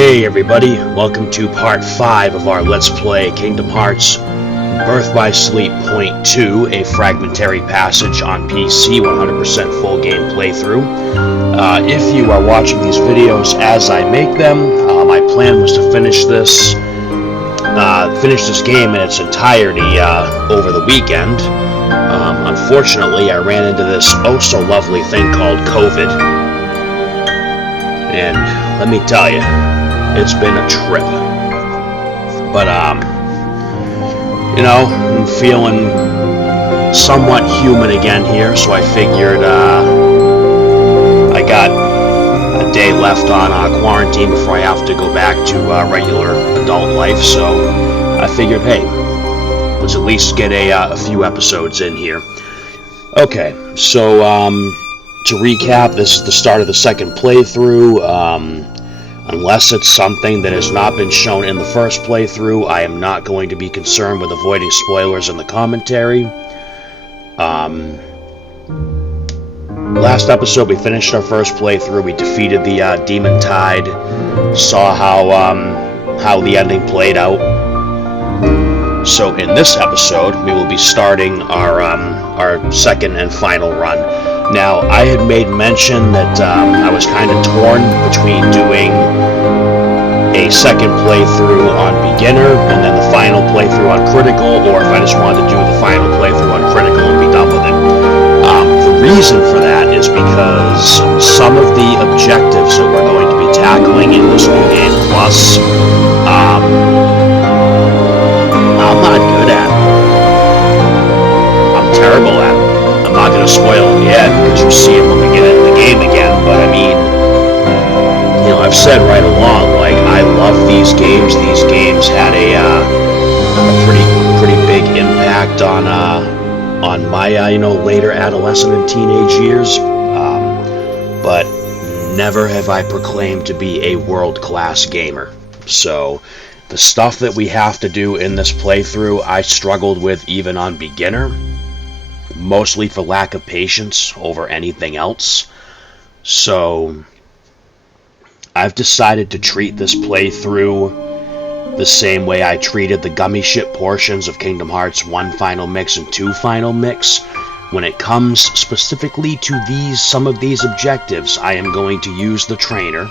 Hey everybody, welcome to part 5 of our Let's Play Kingdom Hearts Birth by Sleep Point 2, a fragmentary passage on PC, 100% full game playthrough. If you are watching these videos as I make them, my plan was to finish this game in its entirety over the weekend. Unfortunately, I ran into this oh-so-lovely thing called COVID, and let me tell you, it's been a trip. But, I'm feeling somewhat human again here, so I figured, I got a day left on quarantine before I have to go back to regular adult life, so I figured, hey, let's at least get a few episodes in here. Okay, so, to recap, this is the start of the second playthrough. Unless it's something that has not been shown in the first playthrough, I am not going to be concerned with avoiding spoilers in the commentary. Last episode, we finished our first playthrough. We defeated the Demon Tide, saw how the ending played out. So in this episode, we will be starting our second and final run. Now, I had made mention that I was kind of torn between doing a second playthrough on beginner and then the final playthrough on critical, or if I just wanted to do the final playthrough on critical and be done with it. The reason for that is because some of the objectives that we're going to be tackling in this New Game Plus, I'm not good at. I'm terrible at it. I'm not going to spoil them yet because you'll see it when we get into the game again, but I mean, I've said right along, like, I love these games. These games had a pretty big impact on my, later adolescent and teenage years, but never have I proclaimed to be a world-class gamer. So, the stuff that we have to do in this playthrough, I struggled with even on beginner, mostly for lack of patience over anything else. So I've decided to treat this playthrough the same way I treated the gummy ship portions of Kingdom Hearts 1 Final Mix and 2 Final Mix. When it comes specifically to some of these objectives, I am going to use the trainer,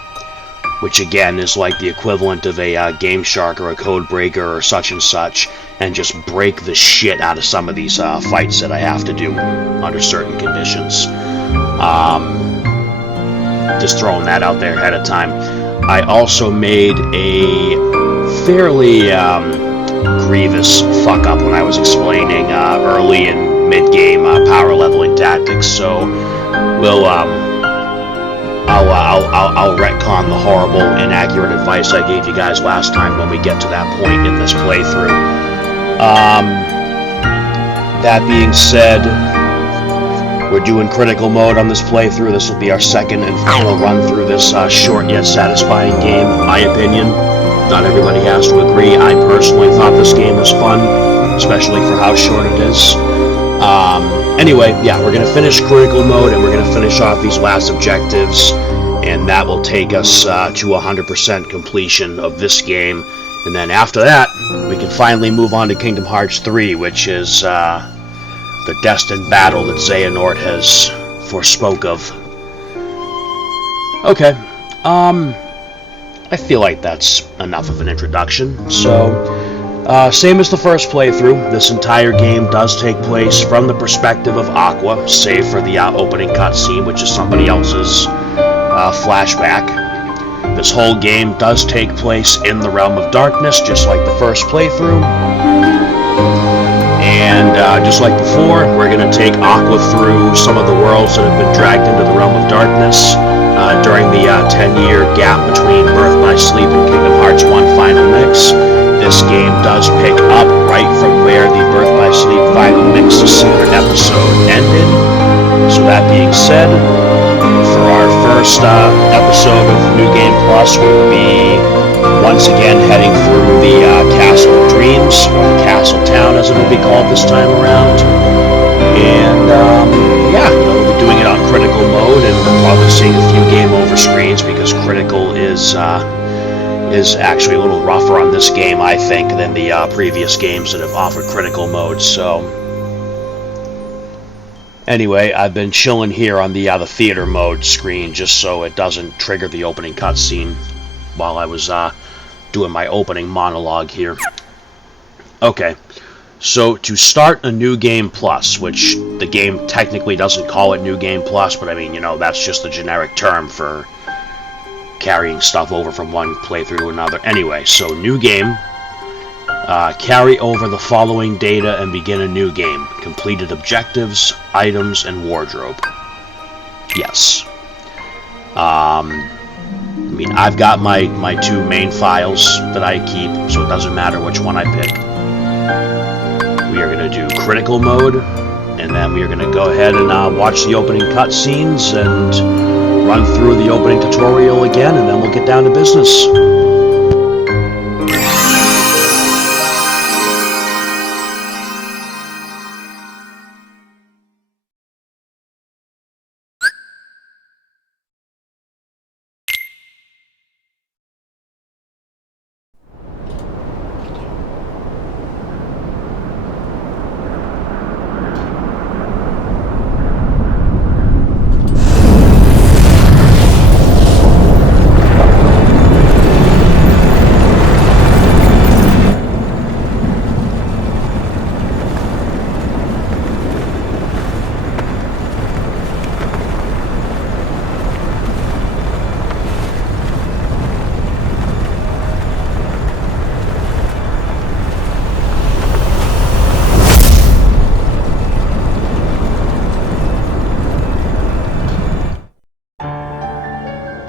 which again is like the equivalent of a Game Shark or a Code Breaker or such and such, and just break the shit out of some of these fights that I have to do under certain conditions. Just throwing that out there ahead of time. I also made a fairly grievous fuck-up when I was explaining early and mid-game power leveling tactics, so I'll retcon the horrible, inaccurate advice I gave you guys last time when we get to that point in this playthrough. That being said, we're doing critical mode on this playthrough. This will be our second and final run through this short yet satisfying game, in my opinion. Not everybody has to agree. I personally thought this game was fun, especially for how short it is. Anyway, yeah, we're going to finish critical mode, and we're going to finish off these last objectives, and that will take us to 100% completion of this game. And then after that, we can finally move on to Kingdom Hearts 3, which is the destined battle that Xehanort has forspoke of. Okay, I feel like that's enough of an introduction. So, same as the first playthrough, this entire game does take place from the perspective of Aqua, save for the opening cutscene, which is somebody else's flashback. This whole game does take place in the Realm of Darkness, just like the first playthrough. And just like before, we're going to take Aqua through some of the worlds that have been dragged into the Realm of Darkness during the 10-year gap between Birth by Sleep and Kingdom Hearts 1 Final Mix. This game does pick up right from where the Birth by Sleep Final Mix secret episode ended. So that being said, for our first episode of New Game Plus, we will be once again heading through the Castle of Dreams, or the Castle Town as it will be called this time around. And we'll be doing it on critical mode, and we'll probably seeing a few game over screens because critical is is actually a little rougher on this game, I think, than the previous games that have offered critical mode. So anyway, I've been chilling here on the theater mode screen just so it doesn't trigger the opening cutscene while I was doing my opening monologue here. Okay, so to start a New Game Plus, which the game technically doesn't call it New Game Plus, but I mean, you know, that's just the generic term for carrying stuff over from one playthrough to another. Anyway, so new game. Carry over the following data and begin a new game. Completed objectives, items, and wardrobe. Yes. I mean, I've got my two main files that I keep, so it doesn't matter which one I pick. We are going to do critical mode, and then we are going to go ahead and watch the opening cutscenes and run through the opening tutorial again, and then we'll get down to business.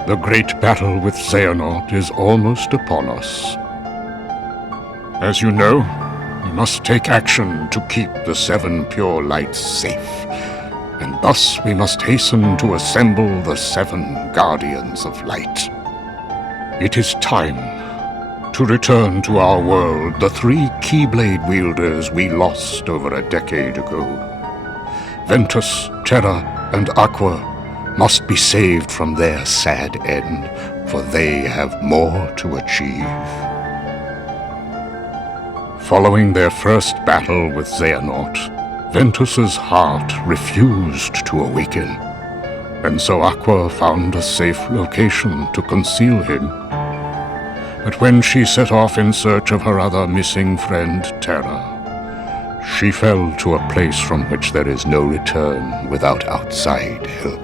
The great battle with Xehanort is almost upon us. As you know, we must take action to keep the Seven Pure Lights safe, and thus we must hasten to assemble the Seven Guardians of Light. It is time to return to our world the three Keyblade wielders we lost over a decade ago. Ventus, Terra, and Aqua must be saved from their sad end, for they have more to achieve. Following their first battle with Xehanort, Ventus's heart refused to awaken, and so Aqua found a safe location to conceal him. But when she set off in search of her other missing friend, Terra, she fell to a place from which there is no return without outside help.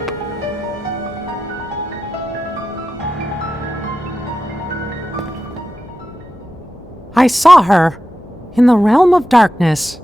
I saw her in the realm of darkness.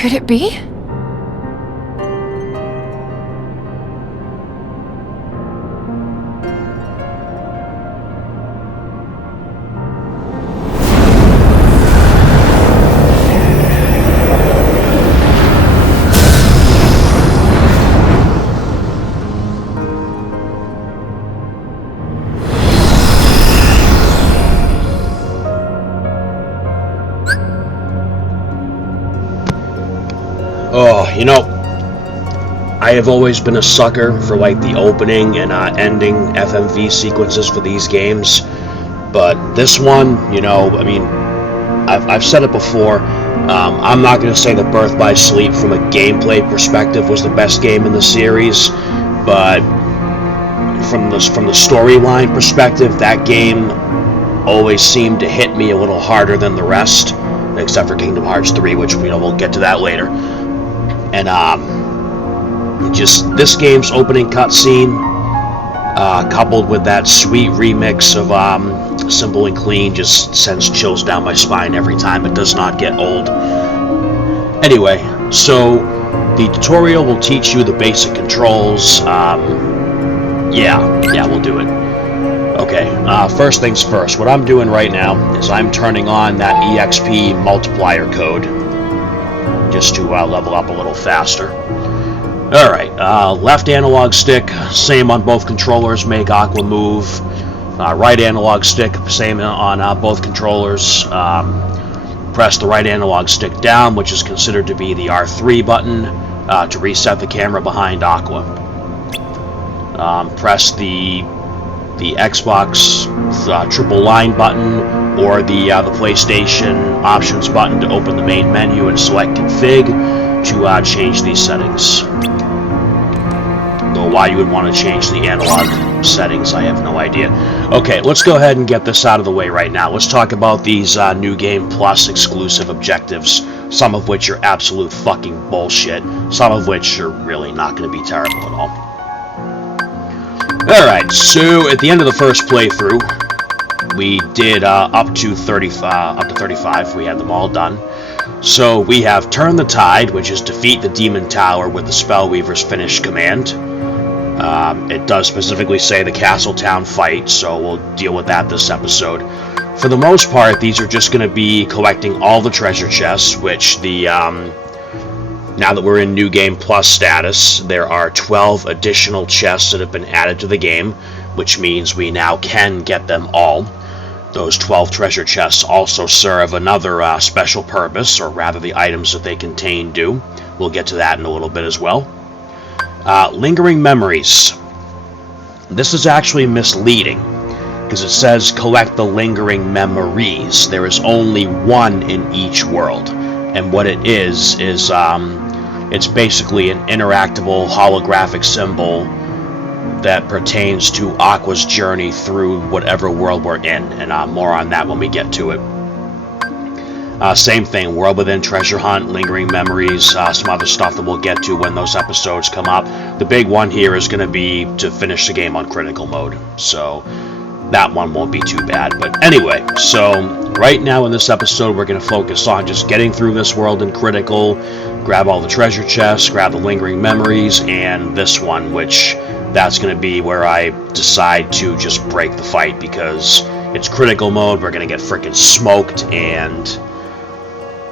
Could it be? Oh, I have always been a sucker for like the opening and ending FMV sequences for these games, but this one, I've said it before. I'm not going to say that Birth by Sleep from a gameplay perspective was the best game in the series, but from the storyline perspective, that game always seemed to hit me a little harder than the rest, except for Kingdom Hearts 3, which we'll get to that later. And just this game's opening cutscene, coupled with that sweet remix of Simple and Clean, just sends chills down my spine every time. It does not get old. Anyway, so the tutorial will teach you the basic controls. Yeah, we'll do it. Okay, first things first. What I'm doing right now is I'm turning on that EXP multiplier code, just to level up a little faster. Alright, left analog stick, same on both controllers, make Aqua move. Right analog stick, same on both controllers. Press the right analog stick down, which is considered to be the R3 button, to reset the camera behind Aqua. Press the Xbox triple line button or the PlayStation options button to open the main menu and select config to change these settings. Though why you would want to change the analog settings, I have no idea. Okay, let's go ahead and get this out of the way right now. Let's talk about these New Game Plus exclusive objectives, some of which are absolute fucking bullshit, some of which are really not going to be terrible at all. Alright, so at the end of the first playthrough, we did up to 35. We had them all done. So we have Turn the Tide, which is defeat the Demon Tower with the Spellweaver's Finish command. It does specifically say the Castle Town fight, so we'll deal with that this episode. For the most part, these are just going to be collecting all the treasure chests, which now that we're in New Game Plus status, there are 12 additional chests that have been added to the game, which means we now can get them all. Those 12 treasure chests also serve another special purpose, or rather the items that they contain do. We'll get to that in a little bit as well. Lingering Memories. This is actually misleading, because it says collect the lingering memories. There is only one in each world, and what it is it's basically an interactable holographic symbol that pertains to Aqua's journey through whatever world we're in, and more on that when we get to it. Same thing, World Within, Treasure Hunt, Lingering Memories, some other stuff that we'll get to when those episodes come up. The big one here is going to be to finish the game on critical mode, so that one won't be too bad. But anyway, so right now in this episode we're going to focus on just getting through this world in critical, grab all the treasure chests, grab the lingering memories, and this one, which that's going to be where I decide to just break the fight, because it's critical mode, we're going to get freaking smoked, and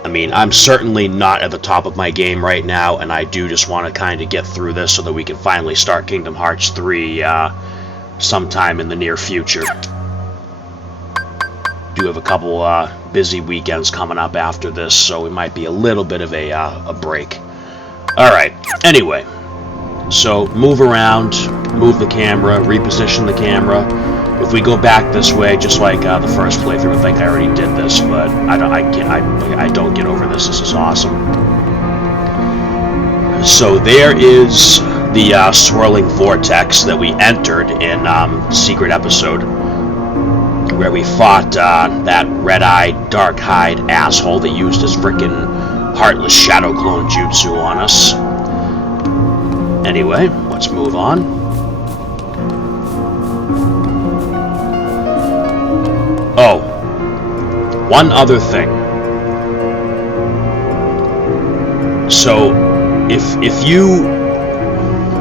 I mean, I'm certainly not at the top of my game right now, and I do just want to kind of get through this so that we can finally start Kingdom Hearts 3 sometime in the near future. Do have a couple busy weekends coming up after this, so it might be a little bit of a break. Alright, anyway, so move around, move the camera, reposition the camera. If we go back this way, just like the first playthrough, I think I already did this, but I don't get over this. This is awesome. So there is the swirling vortex that we entered in Secret Episode, where we fought that red-eyed, dark-eyed asshole that used his frickin' heartless shadow clone jutsu on us. Anyway, let's move on. Oh, one other thing. So, if you...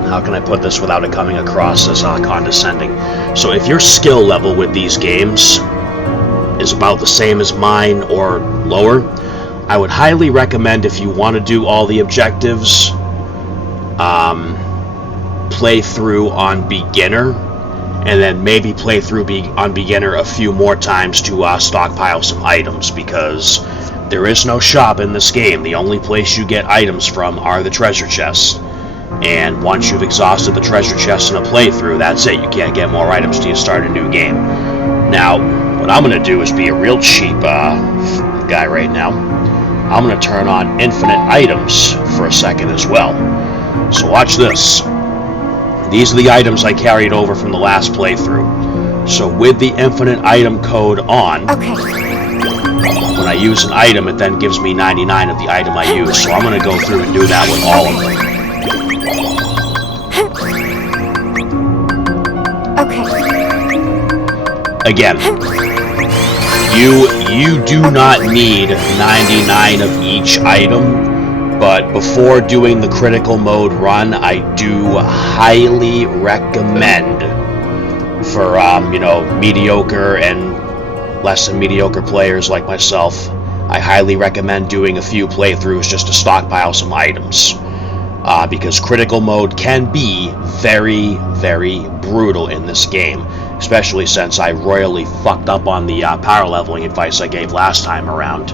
How can I put this without it coming across as condescending? So if your skill level with these games is about the same as mine or lower, I would highly recommend, if you want to do all the objectives, play through on beginner, and then maybe play through on beginner a few more times to stockpile some items, because there is no shop in this game. The only place you get items from are the treasure chests. And once you've exhausted the treasure chest in a playthrough, that's it. You can't get more items till you start a new game. Now, what I'm going to do is be a real cheap guy right now. I'm going to turn on infinite items for a second as well. So watch this. These are the items I carried over from the last playthrough. So with the infinite item code on, when I use an item, it then gives me 99 of the item I use. So I'm going to go through and do that with all of them. Again, you do not need 99 of each item, but before doing the critical mode run, I do highly recommend for mediocre and less than mediocre players like myself, I highly recommend doing a few playthroughs just to stockpile some items. Because critical mode can be very, very brutal in this game, especially since I royally fucked up on the power leveling advice I gave last time around.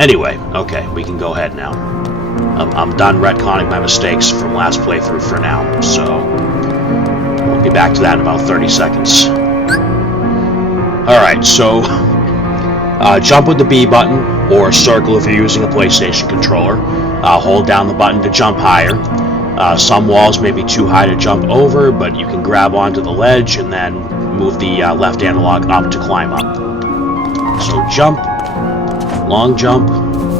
Anyway, okay, we can go ahead now. I'm done retconning my mistakes from last playthrough for now, so we'll get back to that in about 30 seconds. Alright, so jump with the B button, or circle if you're using a PlayStation controller. Hold down the button to jump higher. Some walls may be too high to jump over, but you can grab onto the ledge and then move the left analog up to climb up. So jump, long jump,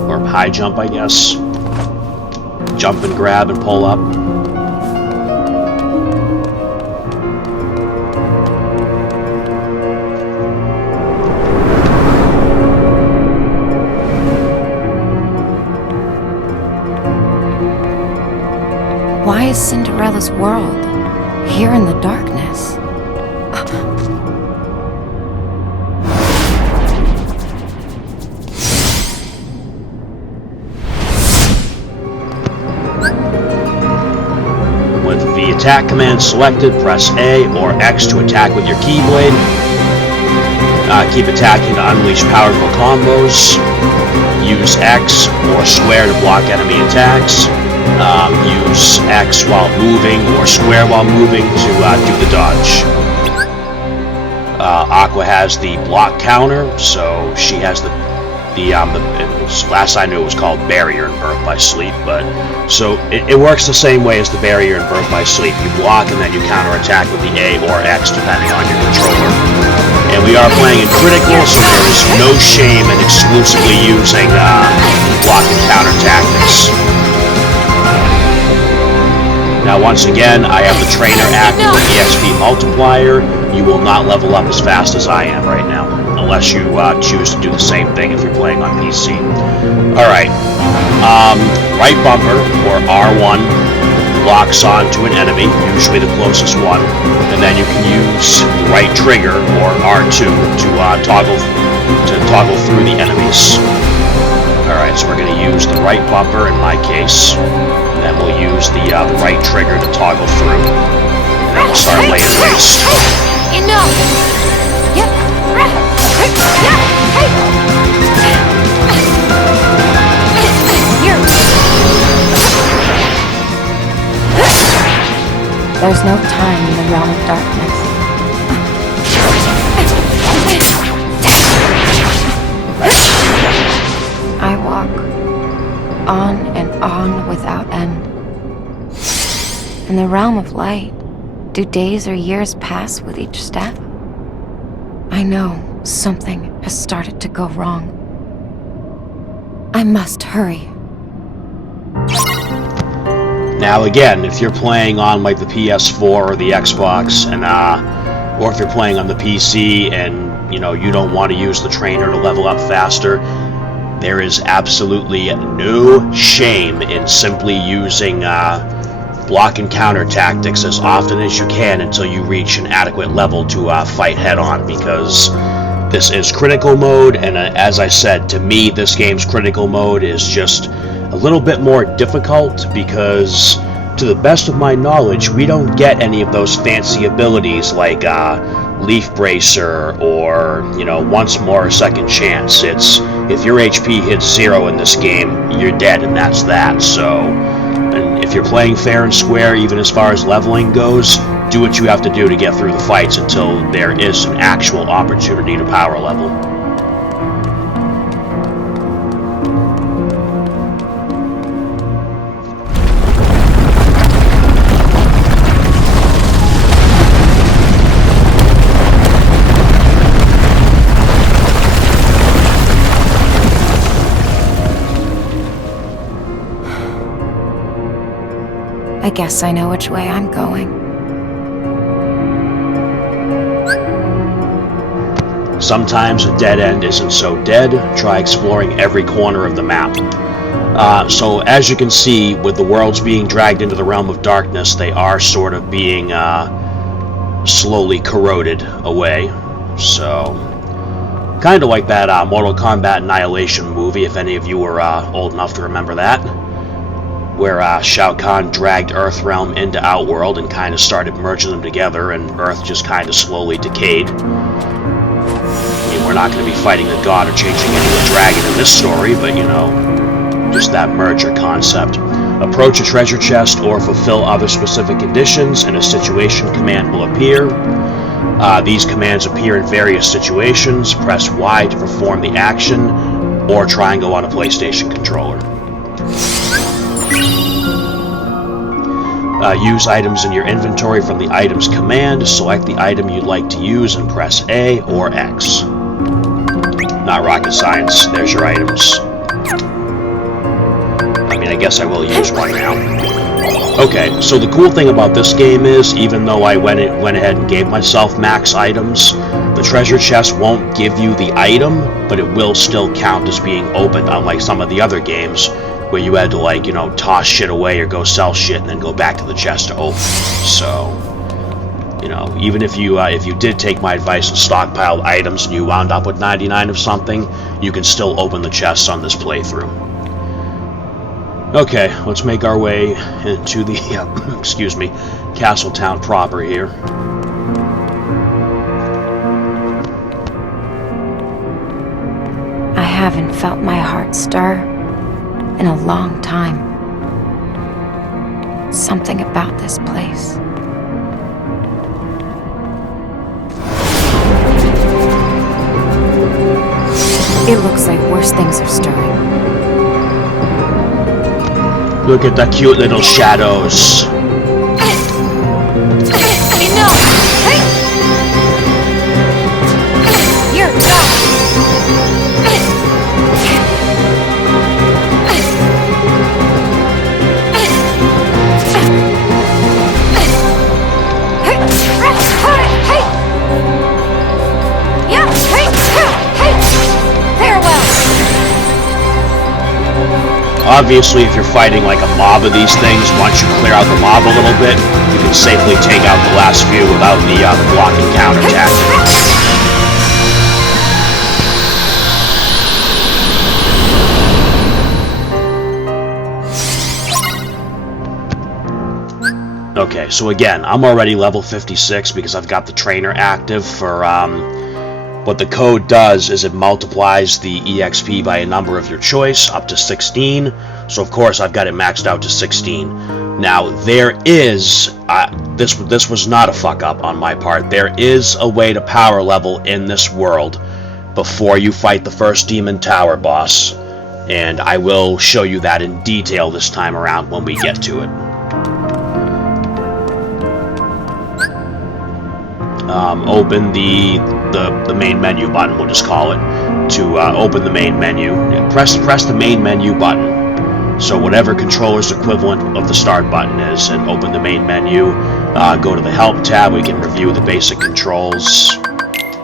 or high jump I guess. Jump and grab and pull up. Why is Cinderella's world here in the darkness? With the attack command selected, press A or X to attack with your keyblade. Keep attacking to unleash powerful combos. Use X or square to block enemy attacks. Use X while moving or square while moving to do the dodge. Aqua has the block counter, so she has the last I knew it was called barrier in Birth by Sleep, but so it works the same way as the barrier in Birth by Sleep. You block and then you counter attack with the A or X depending on your controller. And we are playing in critical, so there is no shame in exclusively using block and counter tactics. Now once again, I have the trainer active with the XP multiplier. You will not level up as fast as I am right now, unless you choose to do the same thing if you're playing on PC. Alright, right bumper, or R1, locks onto an enemy, usually the closest one, and then you can use the right trigger, or R2, to toggle through the enemies. Alright, so we're going to use the right bumper in my case. And then we'll use the right trigger to toggle through. And then we'll start laying waste. Enough! There's no time in the realm of darkness. I walk on and on without end. In the realm of light, do days or years pass with each step? I know something has started to go wrong. I must hurry. Now again, if you're playing on like the PS4 or the Xbox, and or if you're playing on the PC and you don't want to use the trainer to level up faster, there is absolutely no shame in simply using block and counter tactics as often as you can until you reach an adequate level to fight head-on, because this is critical mode, and as I said, to me, this game's critical mode is just a little bit more difficult because, to the best of my knowledge, we don't get any of those fancy abilities like Leaf Bracer or, once more second chance. It's, if your HP hits 0 in this game, you're dead, and that's that. So, and if you're playing fair and square, even as far as leveling goes, do what you have to do to get through the fights until there is an actual opportunity to power level. I guess I know which way I'm going. Sometimes a dead end isn't so dead. Try exploring every corner of the map. So as you can see, with the worlds being dragged into the realm of darkness, they are sort of being slowly corroded away. So, kind of like that Mortal Kombat Annihilation movie, if any of you were old enough to remember that, where Shao Kahn dragged Earthrealm into Outworld and kind of started merging them together, and Earth just kind of slowly decayed. We're not going to be fighting a god or changing into a dragon in this story, but just that merger concept. Approach a treasure chest or fulfill other specific conditions, and a situation command will appear. These commands appear in various situations. Press Y to perform the action, or triangle on a PlayStation controller. Use items in your inventory from the items command. Select the item you'd like to use and press A or X. Not rocket science. There's your items. I mean, I guess I will use one now. Okay, so the cool thing about this game is, even though I went ahead and gave myself max items, the treasure chest won't give you the item, but it will still count as being opened, unlike some of the other games where you had to, toss shit away or go sell shit and then go back to the chest to open. So, even if you did take my advice and stockpiled items and you wound up with 99 of something, you can still open the chests on this playthrough. Okay, let's make our way into the, Castle Town proper here. I haven't felt my heart stir in a long time. Something about this place. It looks like worse things are stirring. Look at the cute little shadows. Enough! Hey! You're done! Obviously, if you're fighting like a mob of these things, once you clear out the mob a little bit, you can safely take out the last few without the block and counter tactic. Okay, so again, I'm already level 56 because I've got the trainer active for, what the code does is it multiplies the EXP by a number of your choice, up to 16, so of course I've got it maxed out to 16. Now, there is, this was not a fuck up on my part, there is a way to power level in this world before you fight the first Demon Tower boss, and I will show you that in detail this time around when we get to it. Open the main menu button, we'll just call it, to open the main menu. Press the main menu button, so whatever controller's equivalent of the start button is, and open the main menu. Go to the help tab, we can review the basic controls,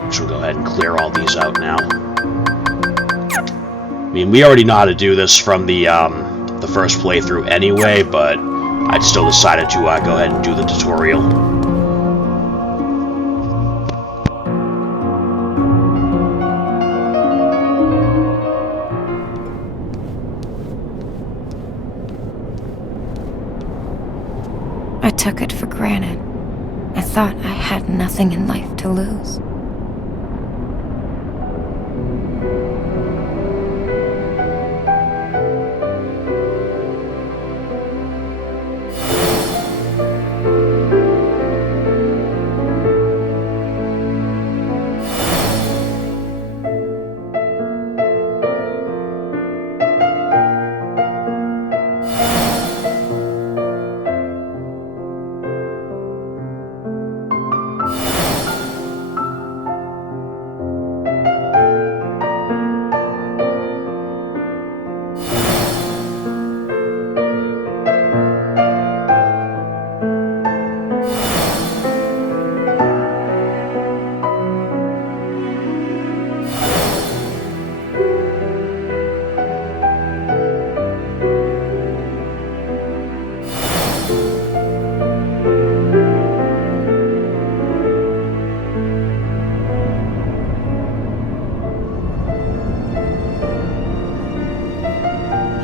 which we'll go ahead and clear all these out now. mean, we already know how to do this from the first playthrough anyway, but I still decided to go ahead and do the tutorial. I took it for granted. I thought I had nothing in life to lose.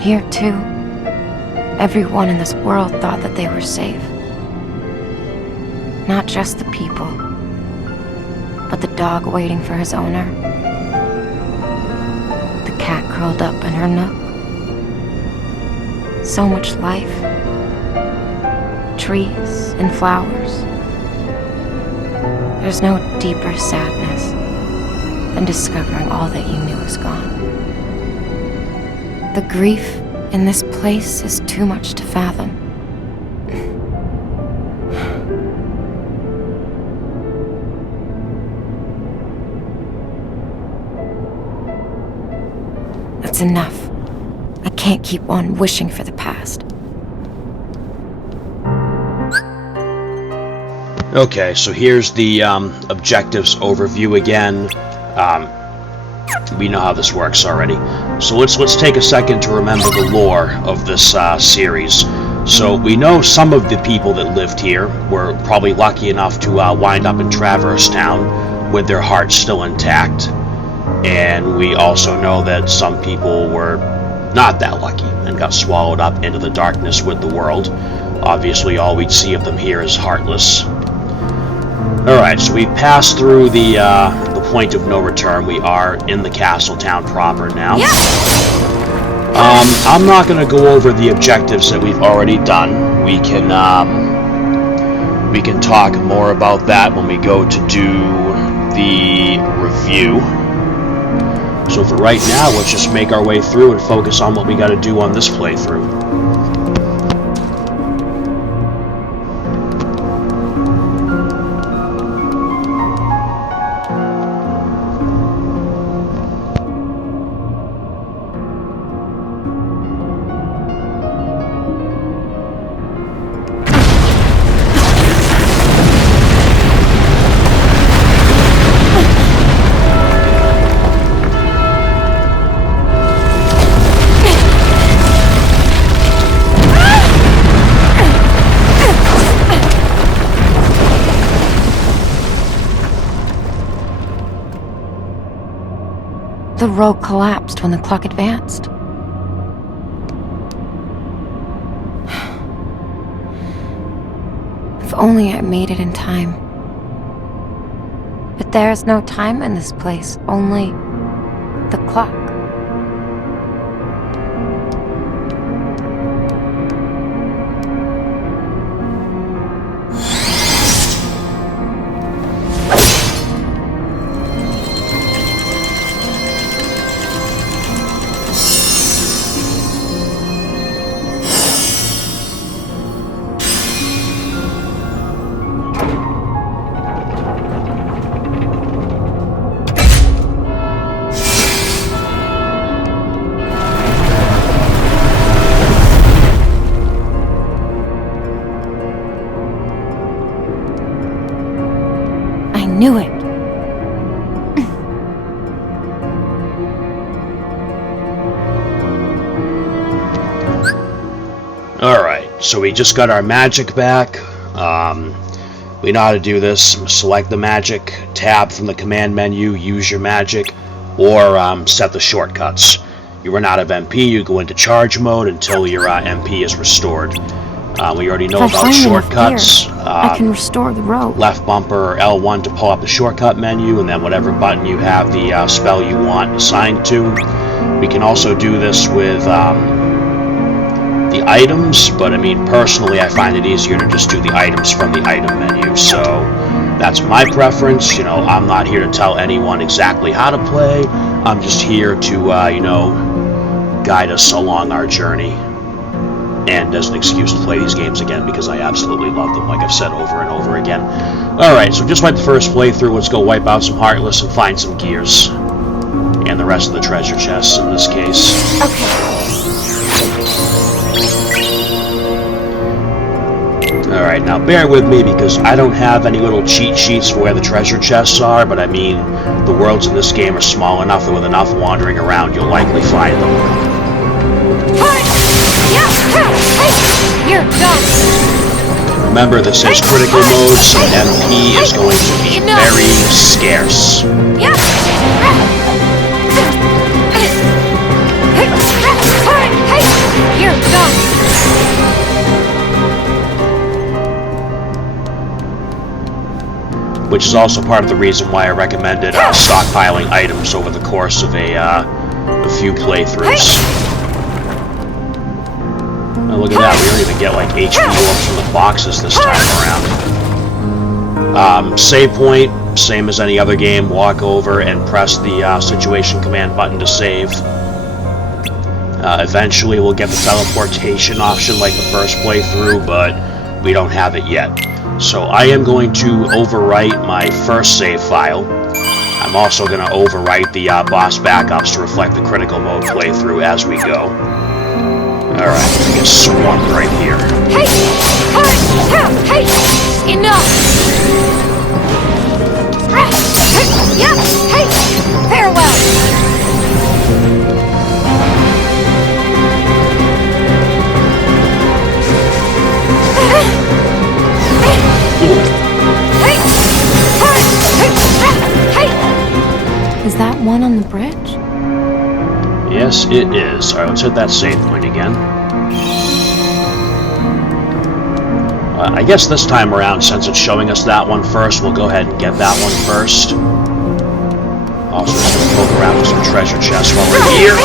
Here, too, everyone in this world thought that they were safe. Not just the people, but the dog waiting for his owner, the cat curled up in her nook. So much life, trees and flowers. There's no deeper sadness than discovering all that you knew is gone. The grief in this place is too much to fathom. That's enough. I can't keep on wishing for the past. Okay, so here's the objectives overview again. We know how this works already. So let's take a second to remember the lore of this series. So we know some of the people that lived here were probably lucky enough to wind up in Traverse Town with their hearts still intact. And we also know that some people were not that lucky and got swallowed up into the darkness with the world. Obviously, all we'd see of them here is heartless. Alright, so we passed through the point of no return. We are in the castle town proper now. Yeah. I'm not going to go over the objectives that we've already done. We can talk more about that when we go to do the review. So for right now, let's just make our way through and focus on what we got to do on this playthrough. The road collapsed when the clock advanced. If only I made it in time. But there is no time in this place, only the clock. so we just got our magic back. We know how to do this. Select the magic tab from the command menu, use your magic, or set the shortcuts. You run out of MP, you go into charge mode until your MP is restored. We already know about shortcuts. I can restore the rope. Left bumper or L1 to pull up the shortcut menu, and then whatever button you have the spell you want assigned to. We can also do this with the items, but I mean, personally, I find it easier to just do the items from the item menu, so that's my preference. You know, I'm not here to tell anyone exactly how to play. I'm just here to, you know, guide us along our journey, and as an excuse to play these games again, because I absolutely love them, like I've said over and over again. Alright, so just like the first playthrough, let's go wipe out some Heartless and find some gears. And the rest of the treasure chests, in this case. Okay. Alright, now bear with me, because I don't have any little cheat sheets for where the treasure chests are, but I mean, the worlds in this game are small enough that with enough wandering around, you'll likely find them. Here, go. Remember, this is critical mode, so MP is going to be very scarce. Here, go. Which is also part of the reason why I recommended stockpiling items over the course of a few playthroughs. Oh, look at that, we don't even get like HP orbs from the boxes this time around. Save point, same as any other game, walk over and press the situation command button to save. Eventually we'll get the teleportation option like the first playthrough, but we don't have it yet. So I am going to overwrite my first save file. I'm also going to overwrite the boss backups to reflect the critical mode playthrough as we go. Alright, we get swarmed right here. Hey! Hey! Enough! Yeah! Hey! Farewell! Is that one on the bridge? Yes, it is. Alright, let's hit that save point again. I guess this time around, since it's showing us that one first, we'll go ahead and get that one first. Also, just gonna poke around with some treasure chests while we're here.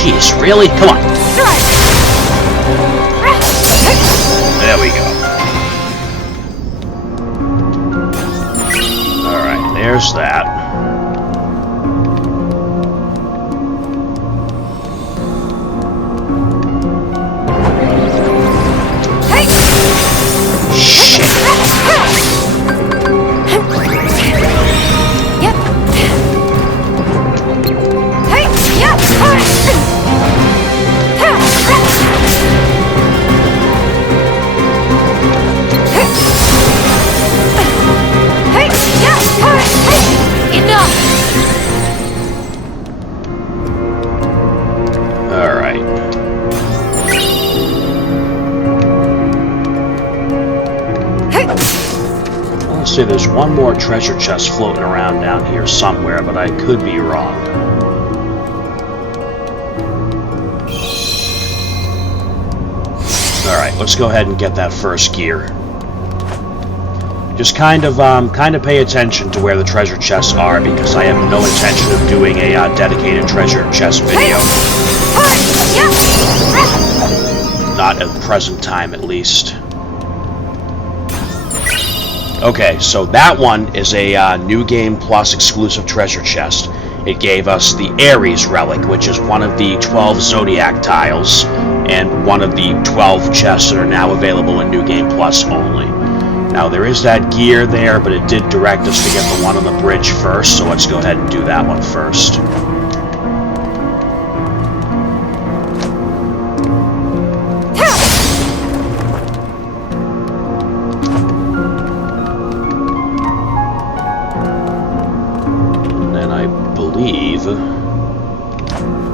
Jeez, really? Come on. There we go. Alright, there's that. Shit. There's one more treasure chest floating around down here somewhere, but I could be wrong. Alright, let's go ahead and get that first gear. Just kind of pay attention to where the treasure chests are, because I have no intention of doing a dedicated treasure chest video. Not at the present time, at least. Okay, so that one is a New Game Plus exclusive treasure chest. It gave us the Ares relic, which is one of the 12 Zodiac tiles, and one of the 12 chests that are now available in New Game Plus only. Now there is that gear there, but it did direct us to get the one on the bridge first, so let's go ahead and do that one first. And then I believe...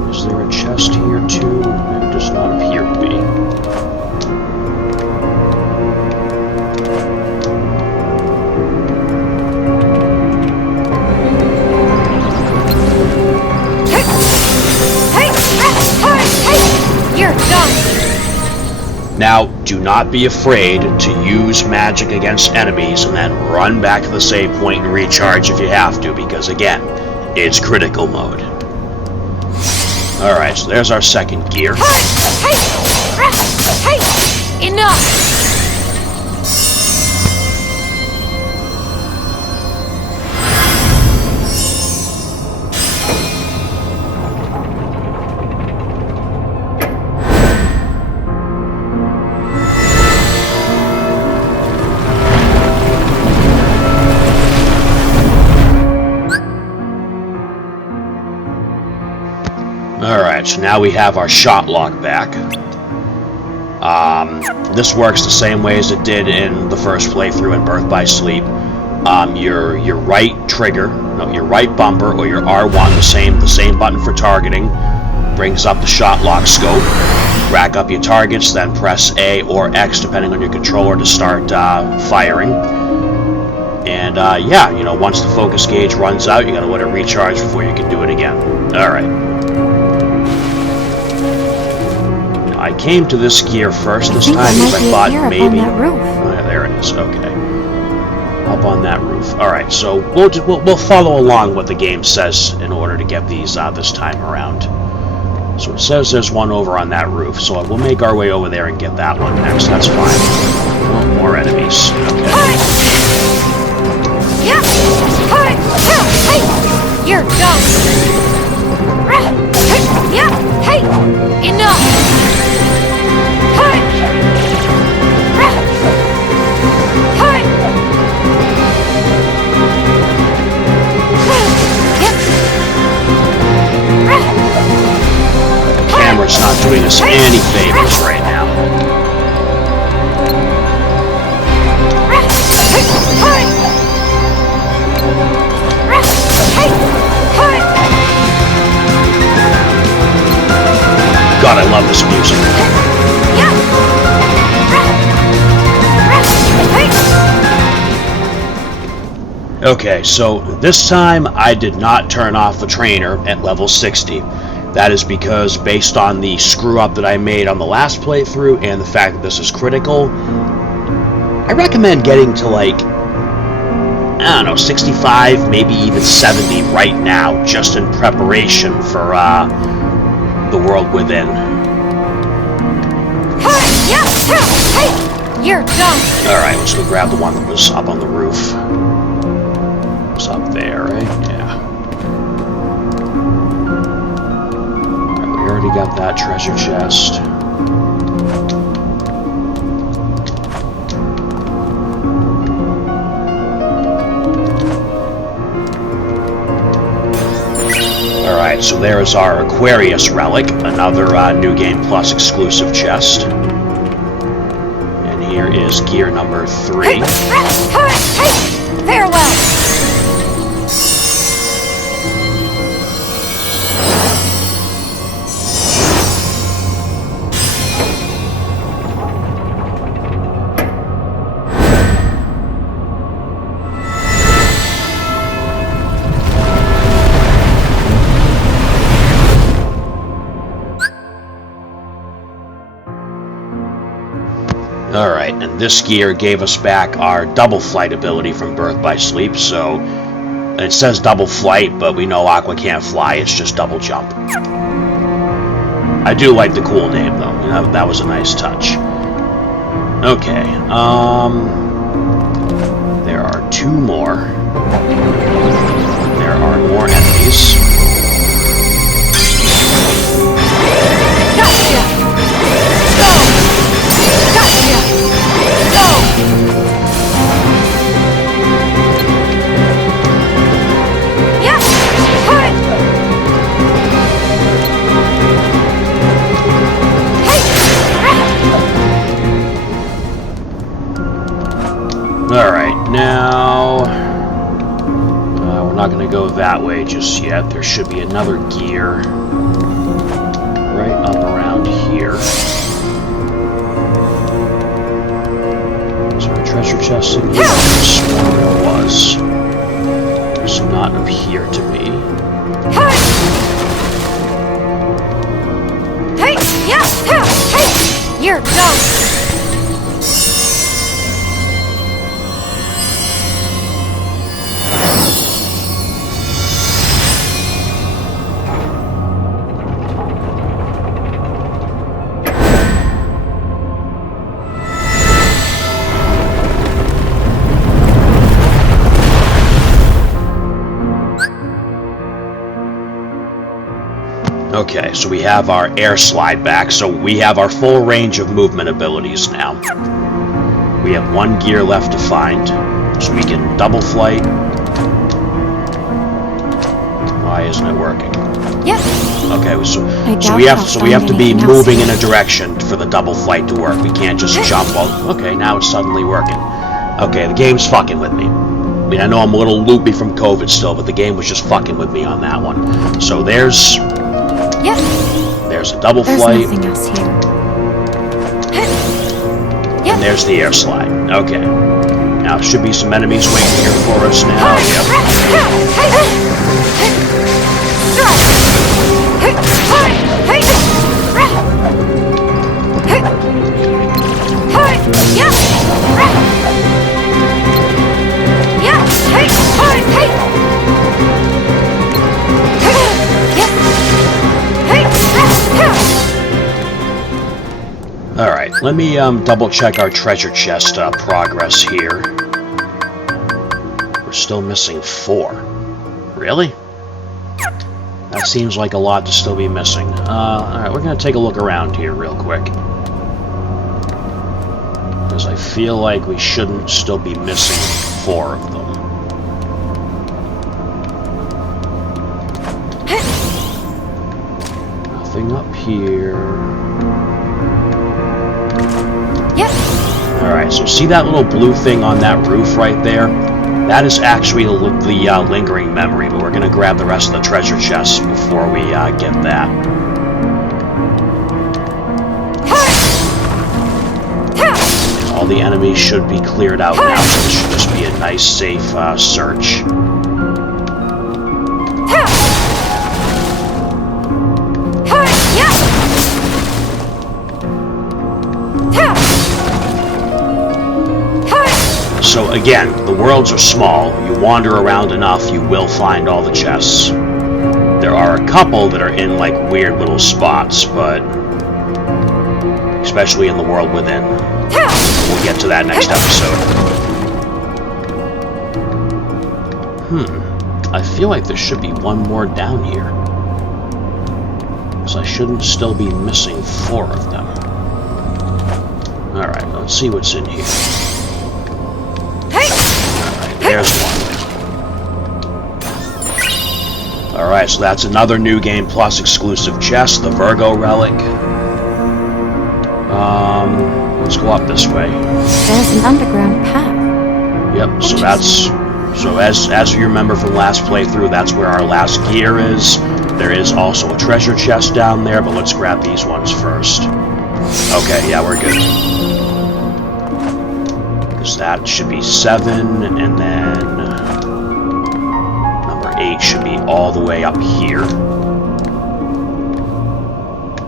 is there a chest here too? It does not appear to be. Now, do not be afraid to use magic against enemies and then run back to the save point and recharge if you have to, because again, it's critical mode. Alright, so there's our second gear. Enough! Alright, so now we have our shot lock back. This works the same way as it did in the first playthrough in Birth by Sleep. Your right trigger, no, your right bumper or your R1, the same button for targeting, brings up the shot lock scope. Rack up your targets, then press A or X depending on your controller to start firing. And yeah, you know, once the focus gauge runs out, you gotta let it recharge before you can do it again. Alright. I came to this gear first this time because I thought maybe... Oh, yeah, there it is. Okay. Up on that roof. Alright, so we'll follow along what the game says in order to get these this time around. So it says there's one over on that roof, so we'll make our way over there and get that one next. That's fine. Oh, more enemies. Okay. You're done! Hey! Enough! Camera's not doing us any favors right now. God, I love this music. Okay, so this time I did not turn off the trainer at level 60. That is because, based on the screw-up that I made on the last playthrough and the fact that this is critical, I recommend getting to, like, I don't know, 65, maybe even 70 right now, just in preparation for the world within. You're done! Alright, let's go grab the one that was up on the roof. It was up there, right? Yeah. Alright, we already got that treasure chest. Alright, so there's our Aquarius relic, another New Game Plus exclusive chest. And here is gear number 3. Farewell! Alright, and this gear gave us back our double flight ability from Birth by Sleep, so it says double flight, but we know Aqua can't fly, it's just double jump. I do like the cool name, though. That was a nice touch. Okay, there are 2 more. There are more enemies. Gotcha! Alright, now... we're not going to go that way just yet. There should be another gear right up around here. Is there a treasure chest in here? I swore there was. There's not up here to be. Hey! Yeah! Hey! You're ghost! Okay, so we have our air slide back, so we have our full range of movement abilities now. We have one gear left to find, so we can double flight. Why isn't it working? Yep. Okay, so we have to be moving in a direction for the double flight to work. We can't just jump all. Okay, now it's suddenly working. Okay, the game's fucking with me. I mean, I know I'm a little loopy from COVID still, but the game was just fucking with me on that one. So there's a double flight. There's nothing else here. And there's the air slide. Okay. Now, there should be some enemies waiting here for us now. Alright, let me double check our treasure chest progress here. We're still missing 4. Really? That seems like a lot to still be missing. Alright, we're going to take a look around here real quick. Because I feel like we shouldn't still be missing 4 of them. Nothing up here. Alright, so see that little blue thing on that roof right there? That is actually the lingering memory, but we're going to grab the rest of the treasure chest before we get that. All the enemies should be cleared out now, so this should just be a nice, safe search. So again, the worlds are small. You wander around enough, you will find all the chests. There are a couple that are in like weird little spots, but especially in the world within. We'll get to that next episode. I feel like there should be one more down here. Because I shouldn't still be missing 4 of them. Alright, let's see what's in here. There's one. Alright, so that's another New Game Plus exclusive chest, the Virgo Relic. Let's go up this way. There's an underground path. Yep, so that's... So as you remember from last playthrough, that's where our last gear is. There is also a treasure chest down there, but let's grab these ones first. Okay, yeah, we're good. That should be 7, and then number 8 should be all the way up here.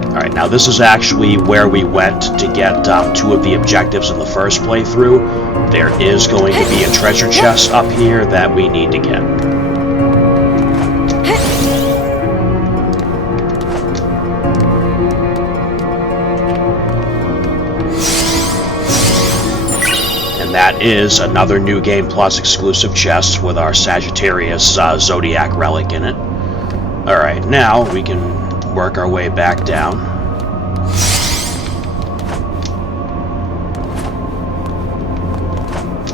Alright, now this is actually where we went to get 2 of the objectives in the first playthrough. There is going to be a treasure chest up here that we need to get. That is another New Game Plus exclusive chest with our Sagittarius Zodiac relic in it. Alright, now we can work our way back down.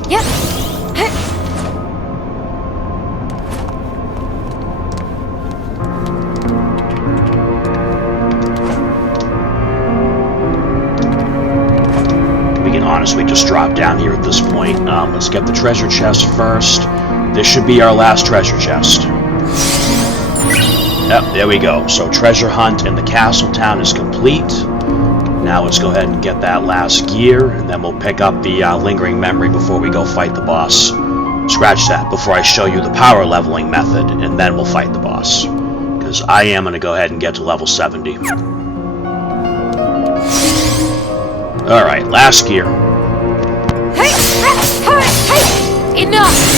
Yep. as we just drop down here at this point. Let's get the treasure chest first. This should be our last treasure chest. Yep, there we go. So treasure hunt in the castle town is complete. Now let's go ahead and get that last gear, and then we'll pick up the lingering memory before we go fight the boss. Scratch that, before I show you the power leveling method, and then we'll fight the boss. Because I am going to go ahead and get to level 70. Alright, last gear. Hey! Hey! Enough!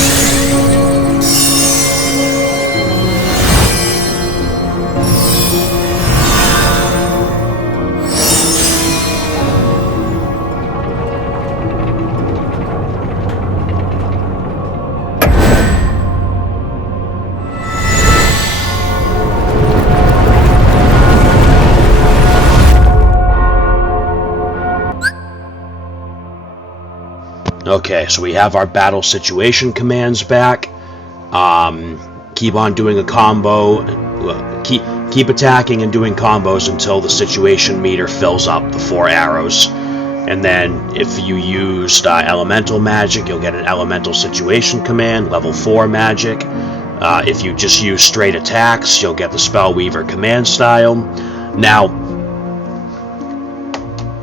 Okay, so we have our battle situation commands back. Keep on doing a combo. Keep attacking and doing combos until the situation meter fills up, the 4 arrows. And then if you used elemental magic, you'll get an elemental situation command, level 4 magic. If you just use straight attacks, you'll get the Spellweaver command style. Now,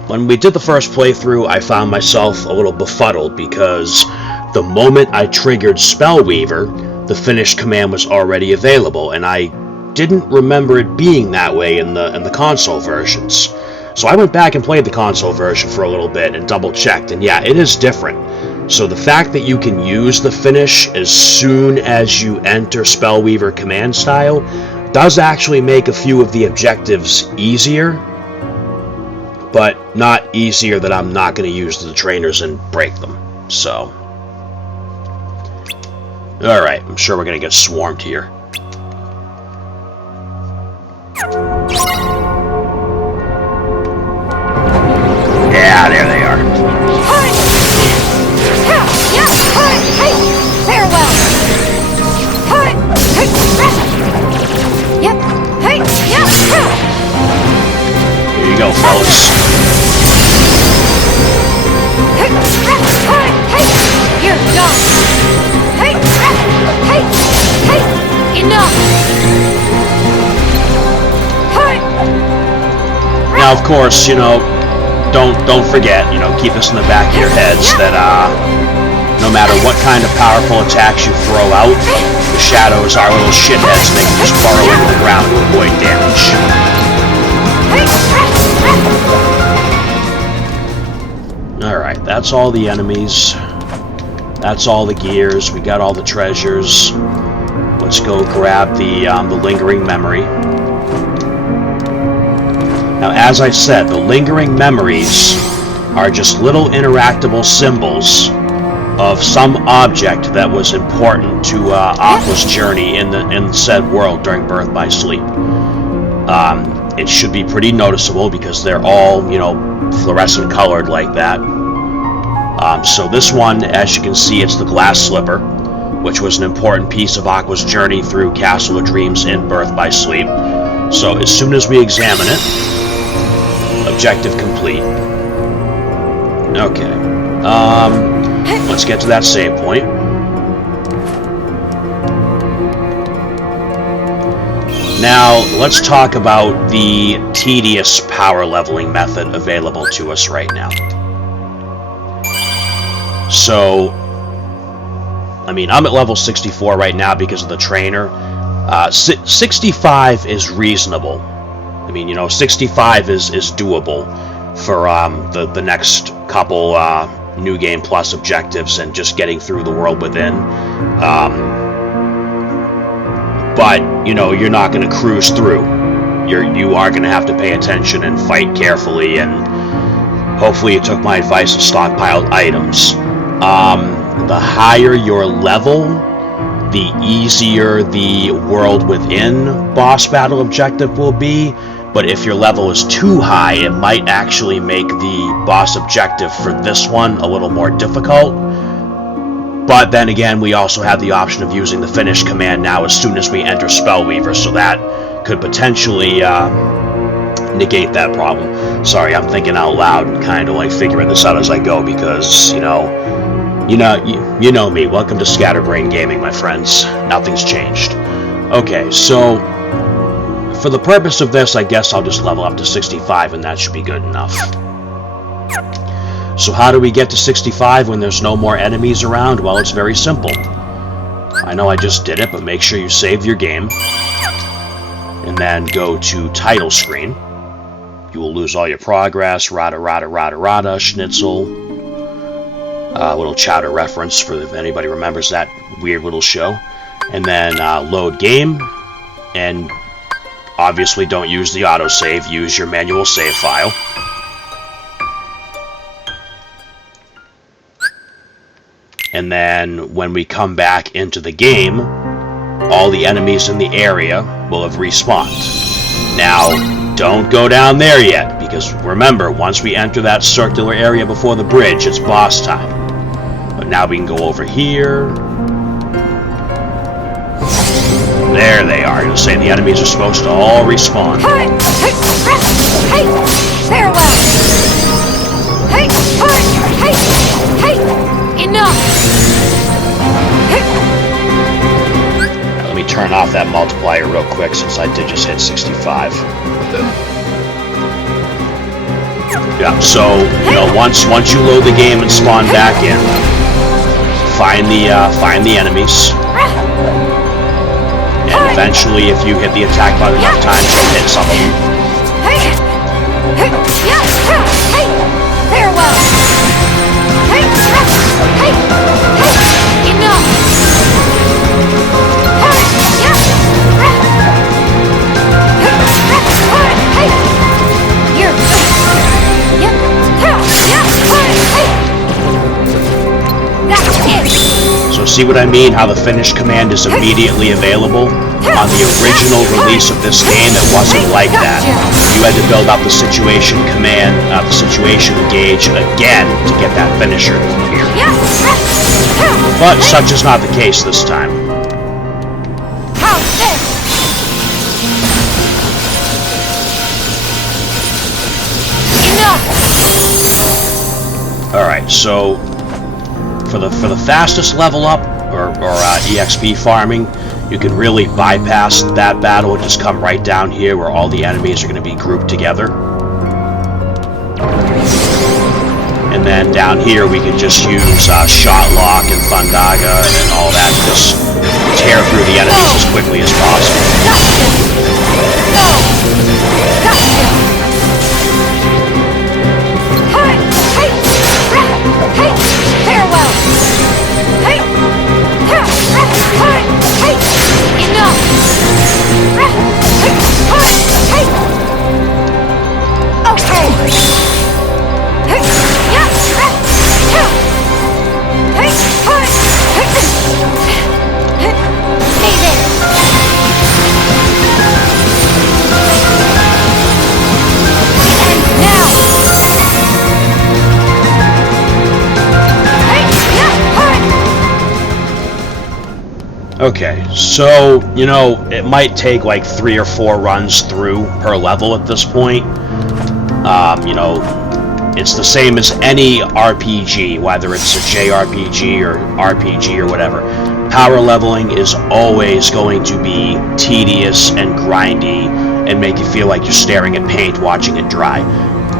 when we did the first playthrough, I found myself a little befuddled because the moment I triggered Spellweaver, the finished command was already available, and I didn't remember it being that way in the console versions. So I went back and played the console version for a little bit and double-checked, and yeah, it is different. So the fact that you can use the finish as soon as you enter Spellweaver command style does actually make a few of the objectives easier, but not easier that I'm not going to use the trainers and break them. So, alright, I'm sure we're going to get swarmed here. Yeah, there they are. Farewell. Yep. Here you go, fellas. You're done. Enough. Now, of course, you know, don't forget, you know, keep this in the back of your heads that no matter what kind of powerful attacks you throw out, the shadows are little shitheads and they can just burrow into the ground to avoid damage. Alright, that's all the enemies. That's all the gears. We got all the treasures. Let's go grab the lingering memory. Now, as I said, the lingering memories are just little interactable symbols of some object that was important to Aqua's journey in said world during Birth by Sleep. It should be pretty noticeable because they're all, you know, fluorescent colored like that. So this one, as you can see, it's the glass slipper, which was an important piece of Aqua's journey through Castle of Dreams in Birth by Sleep. So as soon as we examine it, objective complete. Okay. Let's get to that save point. Now, let's talk about the tedious power leveling method available to us right now. So, I mean, I'm at level 64 right now because of the trainer. 65 is reasonable. I mean, you know, 65 is doable for the next couple New Game Plus objectives and just getting through the world within. But, you know, you're not going to cruise through. You are going to have to pay attention and fight carefully, and hopefully you took my advice and stockpiled items. The higher your level, the easier the world within boss battle objective will be. But if your level is too high, it might actually make the boss objective for this one a little more difficult. But then again, we also have the option of using the finish command now as soon as we enter Spellweaver, so that could potentially negate that problem. Sorry, I'm thinking out loud and kind of like figuring this out as I go because, you know me. Welcome to Scatterbrain Gaming, my friends. Nothing's changed. Okay, so for the purpose of this, I guess I'll just level up to 65 and that should be good enough. So how do we get to 65 when there's no more enemies around? Well, it's very simple. I know I just did it, but make sure you save your game. And then go to title screen. You will lose all your progress, rada, schnitzel. Little Chowder reference for if anybody remembers that weird little show. And then load game. And obviously don't use the autosave, use your manual save file. And then when we come back into the game, all the enemies in the area will have respawned. Now, don't go down there yet, because remember, once we enter that circular area before the bridge, it's boss time. But now we can go over here. There they are. You'll say the enemies are supposed to all respawn. Hey, farewell. Hey, enough. Let me turn off that multiplier real quick since I did just hit 65. Yeah, so, you know, once you load the game and spawn back in, find the enemies. And eventually, if you hit the attack button enough times, you'll hit some of them. Farewell. Enough. So see what I mean? How the finish command is immediately available? On the original release of this game, it wasn't like that. You had to build up the situation command, the situation gauge again to get that finisher here. But such is not the case this time. Alright, so for the fastest level up, or EXP farming, you can really bypass that battle and just come right down here where all the enemies are going to be grouped together. And then down here we can just use Shotlock and Thundaga and all that to just tear through the enemies as quickly as possible. Okay, so, you know, it might take like 3 or 4 runs through per level at this point. You know, it's the same as any RPG, whether it's a JRPG or RPG or whatever. Power leveling is always going to be tedious and grindy and make you feel like you're staring at paint watching it dry.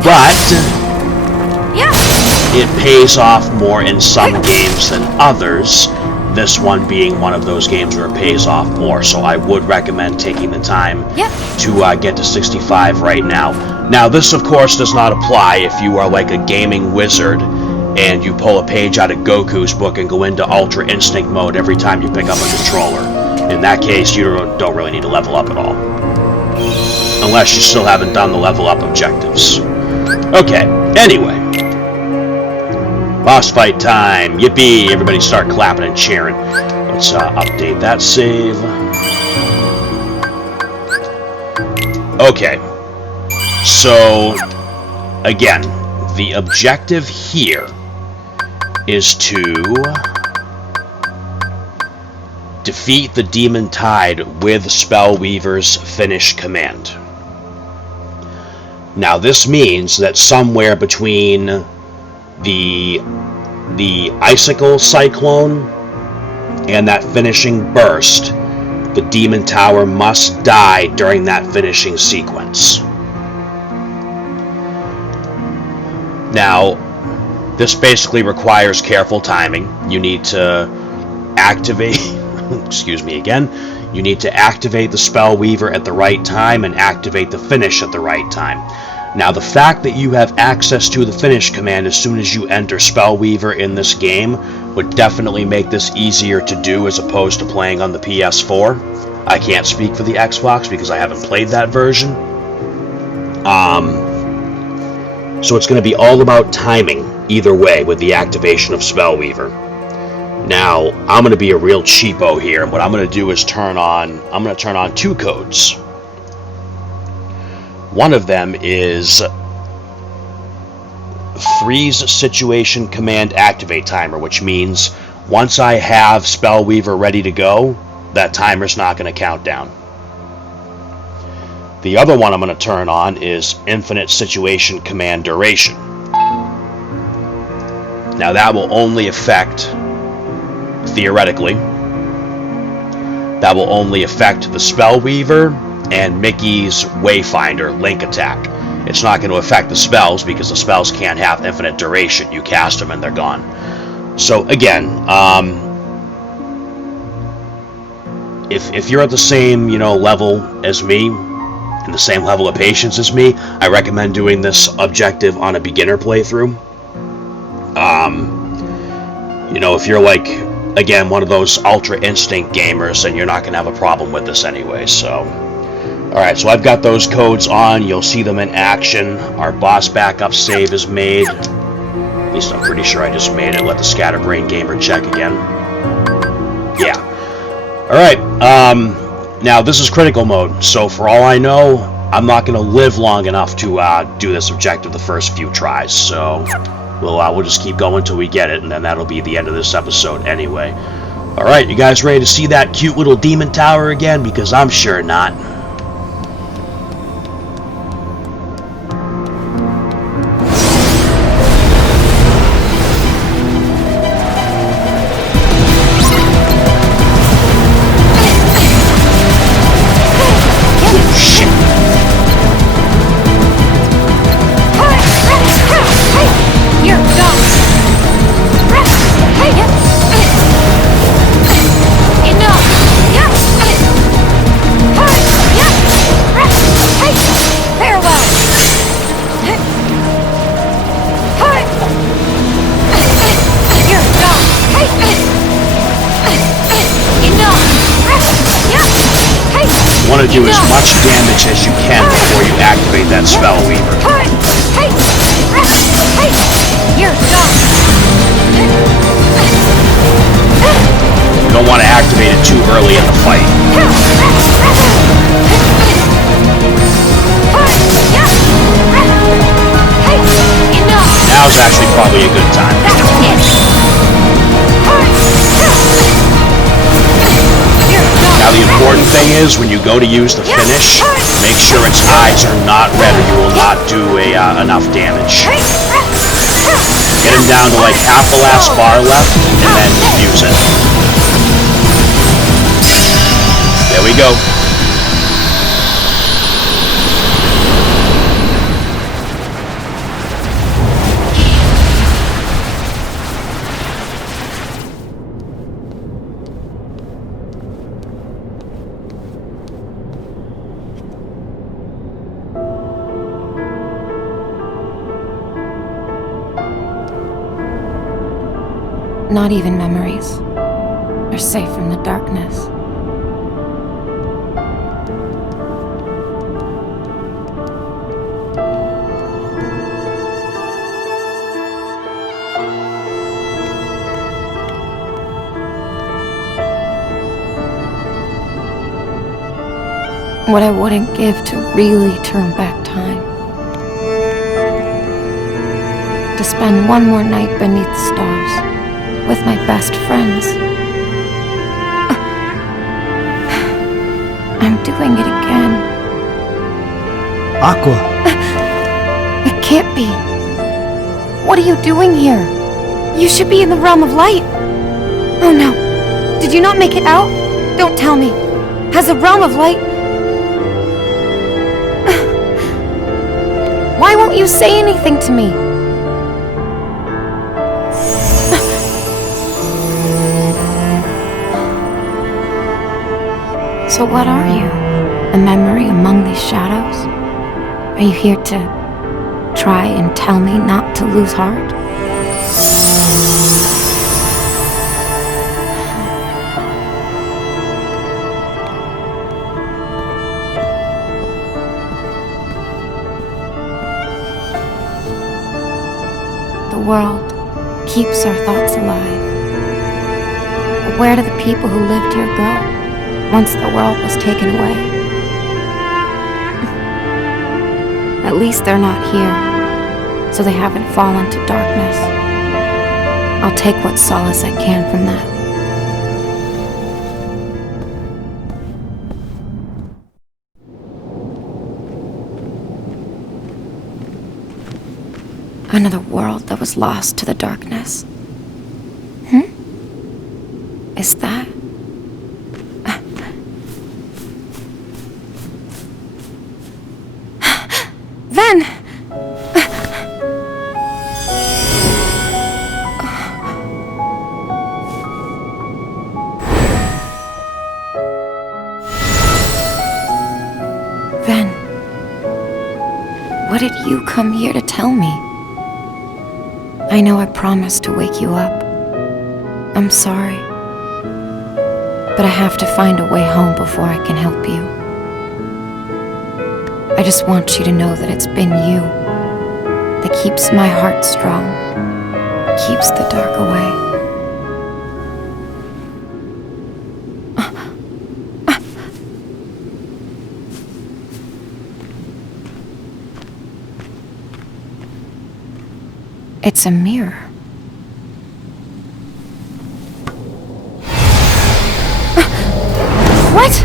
But it pays off more in some games than others. This one being one of those games where it pays off more, so I would recommend taking the time to get to 65 right now. Now, this of course does not apply if you are like a gaming wizard and you pull a page out of Goku's book and go into Ultra Instinct mode every time you pick up a controller. In that case, you don't really need to level up at all. Unless you still haven't done the level up objectives. Okay, anyway. Boss fight time! Yippee! Everybody start clapping and cheering. Let's update that save. Okay. So, again, the objective here is to defeat the Demon Tide with Spellweaver's finish command. Now this means that somewhere between the icicle cyclone and that finishing burst, the demon tower must die during that finishing sequence. Now, this basically requires careful timing. You need to activate, excuse me again, you need to activate the Spellweaver at the right time and activate the finish at the right time. Now, the fact that you have access to the finish command as soon as you enter Spellweaver in this game would definitely make this easier to do as opposed to playing on the PS4. I can't speak for the Xbox because I haven't played that version. So it's going to be all about timing either way with the activation of Spellweaver. Now, I'm going to be a real cheapo here, and what I'm going to do is turn on two codes. One of them is Freeze Situation Command Activate Timer, which means once I have Spellweaver ready to go, that timer's not going to count down. The other one I'm going to turn on is Infinite Situation Command Duration. Now that will only affect, theoretically, that will only affect the Spellweaver and Mickey's Wayfinder Link attack. It's not going to affect the spells because the spells can't have infinite duration. You cast them and they're gone. So again, if you're at the same level as me, and the same level of patience as me, I recommend doing this objective on a beginner playthrough. If you're like, again, one of those Ultra Instinct gamers, then you're not going to have a problem with this anyway. So, alright, so I've got those codes on. You'll see them in action. Our boss backup save is made. At least I'm pretty sure I just made it. Let the Scatterbrain Gamer check again. Yeah. Alright, now this is critical mode, so for all I know, I'm not going to live long enough to do this objective the first few tries, so we'll just keep going until we get it, and then that'll be the end of this episode anyway. Alright, you guys ready to see that cute little demon tower again? Because I'm sure not. You want to do as much damage as you can before you activate that Spellweaver. You don't want to activate it too early in the fight. Now's actually probably a good time. Now the important thing is, when you go to use the finish, make sure its eyes are not red or you will not do enough damage. Get him down to like half the last bar left, and then use it. There we go. Not even memories are safe from the darkness. What I wouldn't give to really turn back time. To spend one more night beneath the stars with my best friends. I'm doing it again. Aqua! It can't be. What are you doing here? You should be in the realm of light. Oh no. Did you not make it out? Don't tell me. Has the realm of light... Why won't you say anything to me? So what are you? A memory among these shadows? Are you here to try and tell me not to lose heart? The world keeps our thoughts alive. But where do the people who lived here go once the world was taken away? At least they're not here, so they haven't fallen to darkness. I'll take what solace I can from that. Another world that was lost to the darkness. Is that... Then... Then... What did you come here to tell me? I know I promised to wake you up. I'm sorry. But I have to find a way home before I can help you. I just want you to know that it's been you that keeps my heart strong, keeps the dark away. It's a mirror. What?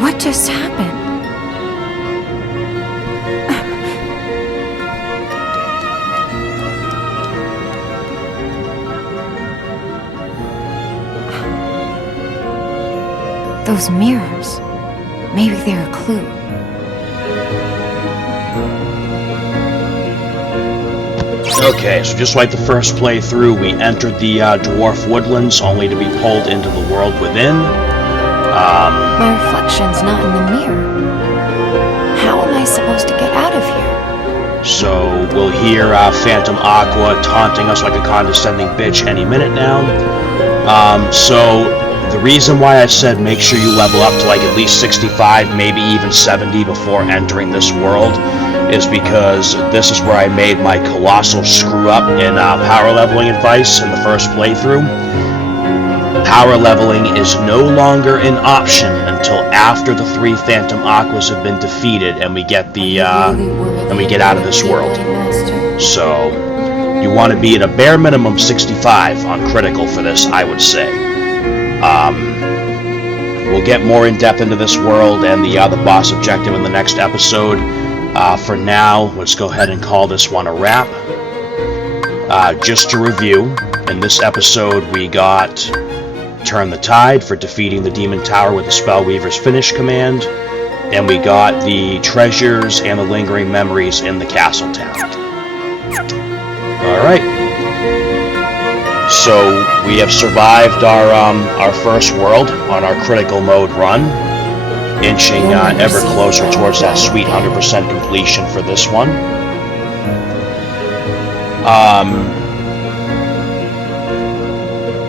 What just happened? Those mirrors. Maybe they're a clue. Okay, so just like the first playthrough, we entered the dwarf woodlands only to be pulled into the world within. My reflection's not in the mirror. How am I supposed to get out of here? So we'll hear Phantom Aqua taunting us like a condescending bitch any minute now. So the reason why I said make sure you level up to like at least 65, maybe even 70 before entering this world is because this is where I made my colossal screw up in power leveling advice in the first playthrough. Power leveling is no longer an option until after the 3 Phantom Aquas have been defeated and we get the and we get out of this world. So you want to be at a bare minimum 65 on critical for this, I would say. We'll get more in depth into this world and the boss objective in the next episode. For now, let's go ahead and call this one a wrap. Just to review, in this episode we got Turn the Tide for defeating the Demon Tower with the Spellweaver's Finish command, and we got the treasures and the lingering memories in the castle town. Alright. So we have survived our first world on our critical mode run, inching ever closer towards that sweet 100% completion for this one.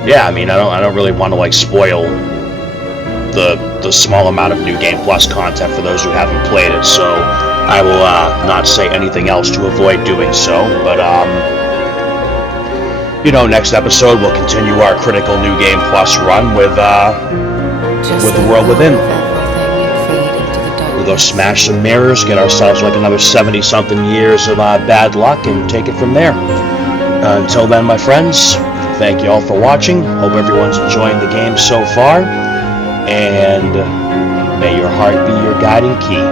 Yeah, I mean, I don't really want to like spoil the small amount of New Game Plus content for those who haven't played it, so I will not say anything else to avoid doing so. But next episode we'll continue our critical New Game Plus run with the World Within. We'll go smash some mirrors, get ourselves like another 70-something years of bad luck, and take it from there. Until then, my friends, thank you all for watching. Hope everyone's enjoying the game so far, and may your heart be your guiding key.